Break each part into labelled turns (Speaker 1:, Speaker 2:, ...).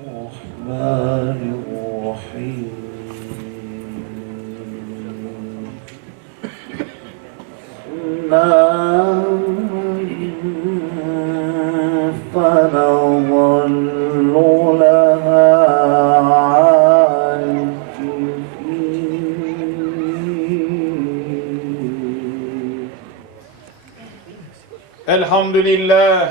Speaker 1: الرحمن الرحيم. فنظل
Speaker 2: الحمد لله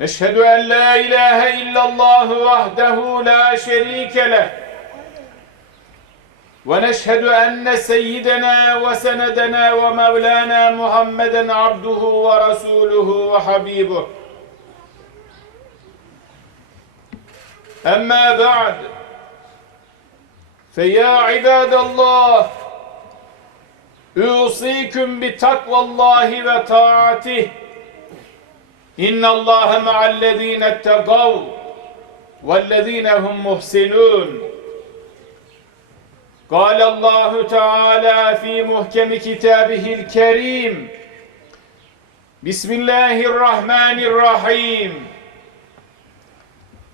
Speaker 2: نشهد أن لا إله إلا الله وحده لا شريك له ونشهد أن سيدنا وسندنا ومولانا محمدا عبده ورسوله وحبيبه أما بعد فيا عباد الله أوصيكم بتقوى الله وطاعته إن الله مع الذين اتقوا والذين هم محسنون. قال الله تعالى في محكم كتابه الكريم بسم الله الرحمن الرحيم.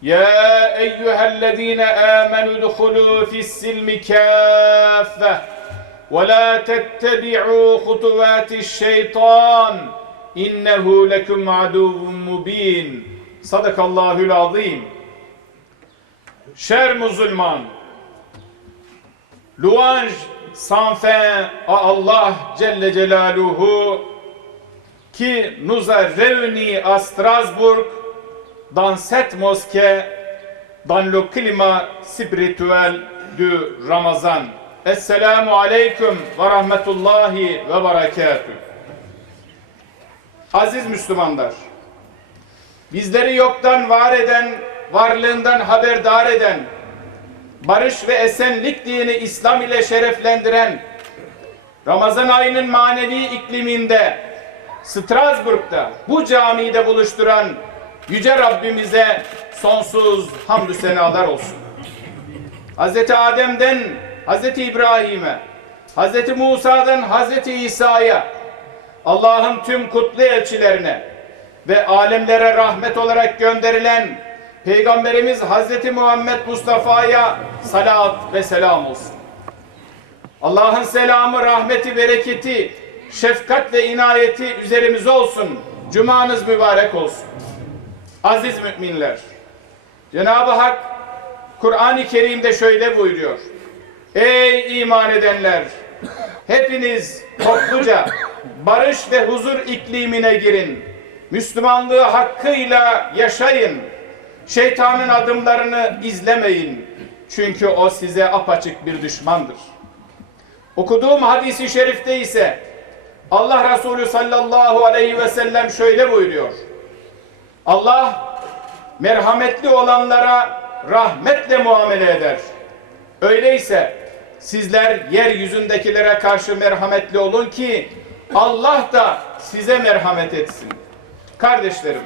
Speaker 2: يا أيها الذين آمنوا ادخلوا في السلم كافة ولا تتبعوا خطوات الشيطان. innehu lekum aduvun mubin. Sadakallahül azim. Cher musulmans, louange sans fin à Allah Jelle Jelaluhu qui nous a réunis à Strasbourg dans cette mosquée dans le climat spirituel du Ramazan. Esselamu aleykum ve rahmetullahi ve berekatuhu. Aziz Müslümanlar, bizleri yoktan var eden, varlığından haberdar eden, barış ve esenlik dini İslam ile şereflendiren, Ramazan ayının manevi ikliminde, Strasbourg'da, bu camide buluşturan Yüce Rabbimize sonsuz hamdü senalar olsun. Hz. Adem'den Hz. İbrahim'e, Hz. Musa'dan Hz. İsa'ya, Allah'ın tüm kutlu elçilerine ve alemlere rahmet olarak gönderilen Peygamberimiz Hz. Muhammed Mustafa'ya salat ve selam olsun. Allah'ın selamı, rahmeti, bereketi, şefkat ve inayeti üzerimize olsun. Cumanız mübarek olsun. Aziz müminler, Cenab-ı Hak Kur'an-ı Kerim'de şöyle buyuruyor. Ey iman edenler! Hepiniz topluca barış ve huzur iklimine girin. Müslümanlığı hakkıyla yaşayın. Şeytanın adımlarını izlemeyin. Çünkü o size apaçık bir düşmandır. Okuduğum hadisi şerifte ise Allah Resulü sallallahu aleyhi ve sellem şöyle buyuruyor. Allah merhametli olanlara rahmetle muamele eder. Öyleyse sizler yeryüzündekilere karşı merhametli olun ki Allah da size merhamet etsin. Kardeşlerim,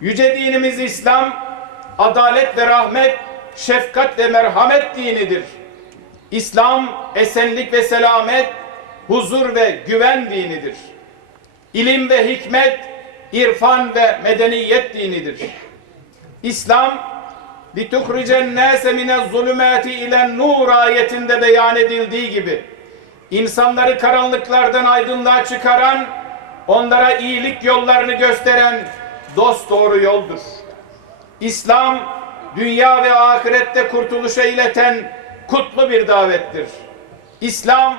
Speaker 2: yüce dinimiz İslam, adalet ve rahmet, şefkat ve merhamet dinidir. İslam, esenlik ve selamet, huzur ve güven dinidir. İlim ve hikmet, irfan ve medeniyet dinidir. İslam, لِتُخْرِجَ النَّاسَ مِنَ الظُّلُمَاتِ اِلَى nur ayetinde beyan edildiği gibi, insanları karanlıklardan aydınlığa çıkaran, onlara iyilik yollarını gösteren dost doğru yoldur. İslam, dünya ve ahirette kurtuluşa ileten kutlu bir davettir. İslam,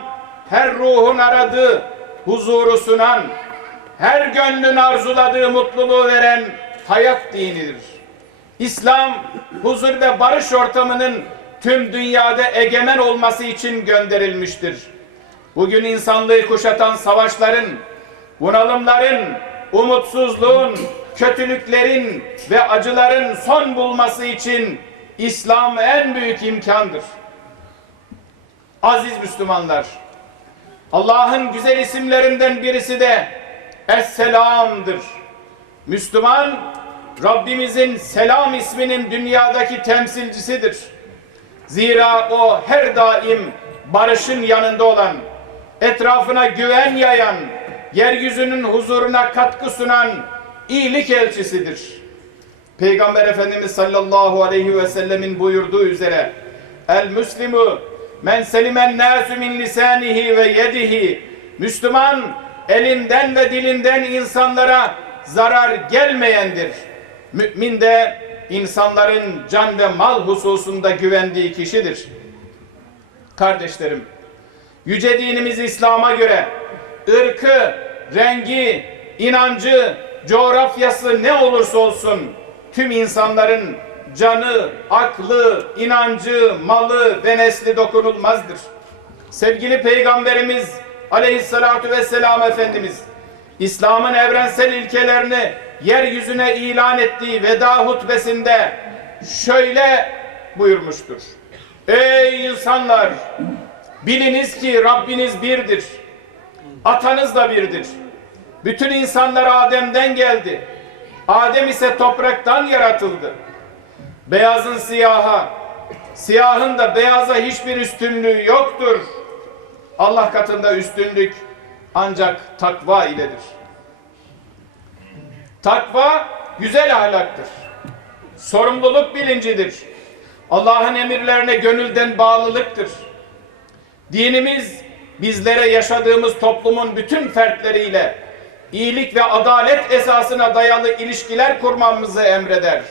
Speaker 2: her ruhun aradığı huzuru sunan, her gönlün arzuladığı mutluluğu veren hayat dinidir. İslam, huzur ve barış ortamının tüm dünyada egemen olması için gönderilmiştir. Bugün insanlığı kuşatan savaşların, bunalımların, umutsuzluğun, kötülüklerin ve acıların son bulması için İslam en büyük imkandır. Aziz Müslümanlar, Allah'ın güzel isimlerinden birisi de Esselam'dır. Müslüman, Rabbimizin selam isminin dünyadaki temsilcisidir. Zira o her daim barışın yanında olan, etrafına güven yayan, yeryüzünün huzuruna katkı sunan iyilik elçisidir. Peygamber Efendimiz sallallahu aleyhi ve sellemin buyurduğu üzere El Müslimu men selimen nasu min lisanihi ve yedihi Müslüman elinden ve dilinden insanlara zarar gelmeyendir. Mümin de insanların can ve mal hususunda güvendiği kişidir. Kardeşlerim, yüce dinimiz İslam'a göre ırkı, rengi, inancı, coğrafyası ne olursa olsun tüm insanların canı, aklı, inancı, malı ve nesli dokunulmazdır. Sevgili Peygamberimiz Aleyhissalatu vesselam Efendimiz İslam'ın evrensel ilkelerini yeryüzüne ilan ettiği veda hutbesinde şöyle buyurmuştur. Ey insanlar! Biliniz ki Rabbiniz birdir. Atanız da birdir. Bütün insanlar Adem'den geldi. Adem ise topraktan yaratıldı. Beyazın siyaha, siyahın da beyaza hiçbir üstünlüğü yoktur. Allah katında üstünlük ancak takva iledir. Takva güzel ahlaktır. Sorumluluk bilincidir. Allah'ın emirlerine gönülden bağlılıktır. Dinimiz bizlere yaşadığımız toplumun bütün fertleriyle iyilik ve adalet esasına dayalı ilişkiler kurmamızı emreder.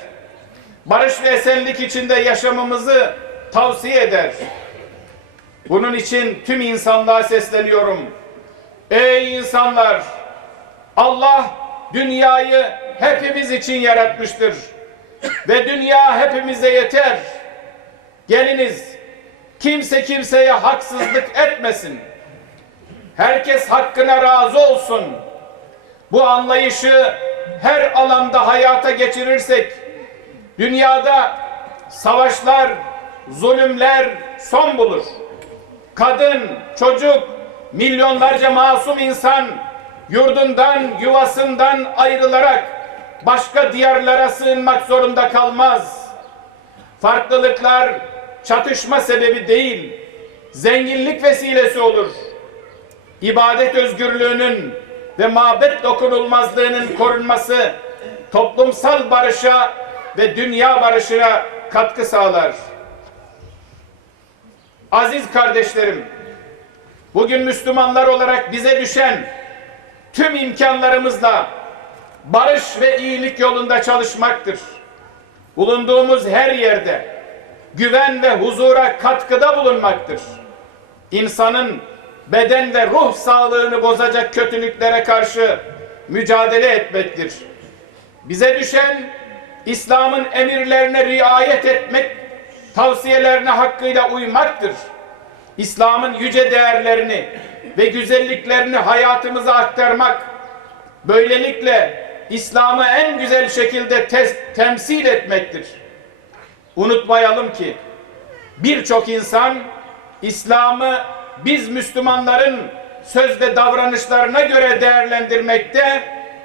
Speaker 2: Barış ve esenlik içinde yaşamımızı tavsiye eder. Bunun için tüm insanlığa sesleniyorum. Ey insanlar! Allah dünyayı hepimiz için yaratmıştır. Ve dünya hepimize yeter. Geliniz, kimse kimseye haksızlık etmesin. Herkes hakkına razı olsun. Bu anlayışı her alanda hayata geçirirsek, dünyada savaşlar, zulümler son bulur. Kadın, çocuk, milyonlarca masum insan yurdundan, yuvasından ayrılarak başka diyarlara sığınmak zorunda kalmaz. Farklılıklar çatışma sebebi değil, zenginlik vesilesi olur. İbadet özgürlüğünün ve mabet dokunulmazlığının korunması toplumsal barışa ve dünya barışına katkı sağlar. Aziz kardeşlerim, bugün Müslümanlar olarak bize düşen tüm imkanlarımızla barış ve iyilik yolunda çalışmaktır. Bulunduğumuz her yerde güven ve huzura katkıda bulunmaktır. İnsanın beden ve ruh sağlığını bozacak kötülüklere karşı mücadele etmektir. Bize düşen İslam'ın emirlerine riayet etmek, tavsiyelerine hakkıyla uymaktır. İslam'ın yüce değerlerini ve güzelliklerini hayatımıza aktarmak, böylelikle İslam'ı en güzel şekilde temsil etmektir. Unutmayalım ki birçok insan İslam'ı biz Müslümanların söz ve davranışlarına göre değerlendirmekte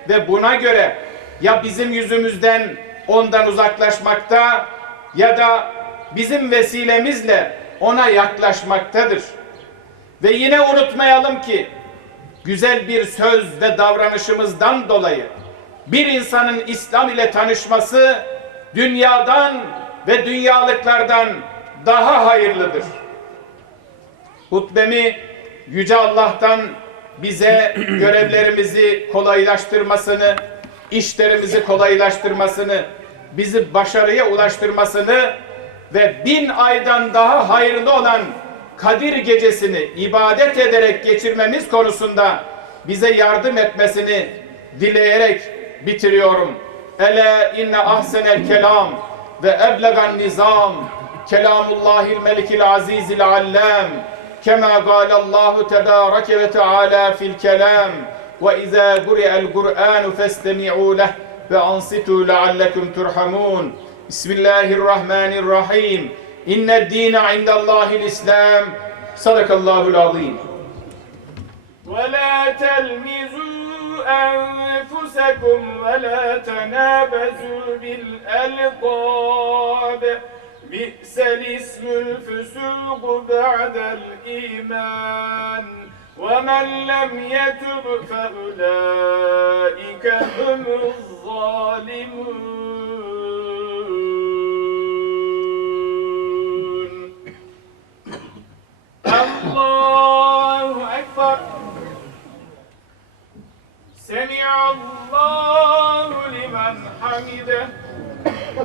Speaker 2: ve buna göre ya bizim yüzümüzden ondan uzaklaşmakta ya da bizim vesilemizle ona yaklaşmaktadır. Ve yine unutmayalım ki güzel bir söz ve davranışımızdan dolayı bir insanın İslam ile tanışması dünyadan ve dünyalıklardan daha hayırlıdır. Hutbemi Yüce Allah'tan bize görevlerimizi kolaylaştırmasını, işlerimizi kolaylaştırmasını, bizi başarıya ulaştırmasını ve bin aydan daha hayırlı olan Kadir gecesini ibadet ederek geçirmemiz konusunda bize yardım etmesini dileyerek bitiriyorum. Ele inne ahsenel kelam ve eblegan nizam kelamullahil melikil azizil allam kema galallahu tebareke ve teala fil kelam ve izâ guri'el Kur'an festemi'û leh ve ansitu leallekum turhamun. Bismillahirrahmanirrahim. İnned dîne indallâhil İslam Sadakallâhul azîm. Ve la telmizû أنفسكم ولا تنابزوا بالألقاب بئس الاسم الفسوق بعد الإيمان ومن لم يتب فأولئك هم الظالمون